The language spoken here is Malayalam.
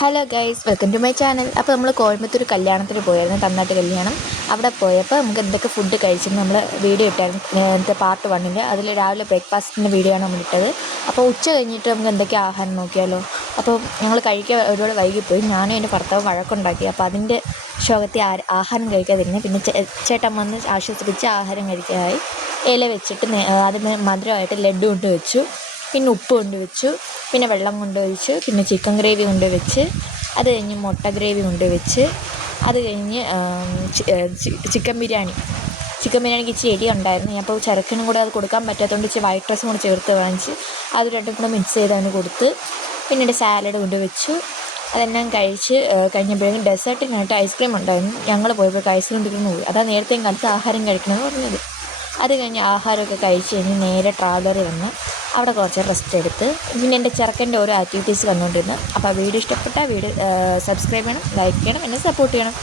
Hello guys, welcome to my channel. അപ്പോൾ നമ്മൾ കോയമ്പത്തൂർ കല്യാണത്തിന് പോയായിരുന്നു, തന്നാട്ട് കല്യാണം. അവിടെ പോയപ്പോൾ നമുക്ക് എന്തൊക്കെ ഫുഡ് കഴിച്ചെന്ന് നമ്മൾ വീഡിയോ ഇട്ടായിരുന്നു, നേരത്തെ പാർട്ട് 1 അതിൽ രാവിലെ ബ്രേക്ക്ഫാസ്റ്റിൻ്റെ വീഡിയോ ആണ് നമ്മളിട്ടത്. അപ്പോൾ ഉച്ച കഴിഞ്ഞിട്ട് നമുക്ക് എന്തൊക്കെ ആഹാരം നോക്കിയാലോ. അപ്പോൾ ഞങ്ങൾ കഴിക്കാൻ ഒരുപാട് വൈകിപ്പോയി. ഞാനും എൻ്റെ ഭർത്താവ് വഴക്കുണ്ടാക്കി. അപ്പോൾ അതിൻ്റെ ശോകത്തിൽ ആഹാരം കഴിക്കാതിരുന്നു. പിന്നെ ചേട്ടൻ വന്ന് ആശ്വസിപ്പിച്ച് ആഹാരം കഴിക്കാനായി. ഇല വെച്ചിട്ട് അതിന് മധുരമായിട്ട് ലഡ്ഡു കൊണ്ട് വെച്ചു, പിന്നെ ഉപ്പ് കൊണ്ട് വെച്ചു, പിന്നെ വെള്ളം കൊണ്ട് വെച്ചു, പിന്നെ ചിക്കൻ ഗ്രേവി കൊണ്ട് വെച്ച്, അത് കഴിഞ്ഞ് മുട്ട ഗ്രേവി കൊണ്ട് വെച്ച്, അത് കഴിഞ്ഞ് ചിക്കൻ ബിരിയാണിക്ക് ഇച്ചിരി എരി ഉണ്ടായിരുന്നു. ഞാൻ അപ്പോൾ ചെറുക്കനും കൂടെ അത് കൊടുക്കാൻ പറ്റാത്തതുകൊണ്ട് ഇച്ചിരി വൈറ്റ് റൈസും കൂടെ ചേർത്ത് വാങ്ങിച്ച് അത് രണ്ടും കൂടെ മിക്സ് ചെയ്ത് അതിന് കൊടുത്ത്, പിന്നീട് സാലഡ് കൊണ്ട് വെച്ചു. അതെല്ലാം കഴിച്ച് കഴിഞ്ഞപ്പോഴേക്കും ഡെസേർട്ടിനായിട്ട് ഐസ്ക്രീം ഉണ്ടായിരുന്നു. ഞങ്ങൾ പോയപ്പോഴേക്കും ഐസ്ക്രീം കുടിക്കുന്നു പോയി. അതാ നേരത്തെയും കാലത്ത് ആഹാരം കഴിക്കണമെന്ന് പറഞ്ഞത്. അത് കഴിഞ്ഞ് ആഹാരമൊക്കെ കഴിച്ച് കഴിഞ്ഞ് നേരെ ട്രാവലറിൽ വന്ന് അവിടെ കുറച്ച് റെസ്റ്റ് എടുത്ത്, പിന്നെ എൻ്റെ ചെറുക്കൻ്റെ ഓരോ ആക്ടിവിറ്റീസ് വന്നുകൊണ്ടിരുന്നു. അപ്പോൾ വീഡിയോ ഇഷ്ടപ്പെട്ടാൽ സബ്സ്ക്രൈബ് ചെയ്യണം, ലൈക്ക് ചെയ്യണം, എന്നെ സപ്പോർട്ട് ചെയ്യണം.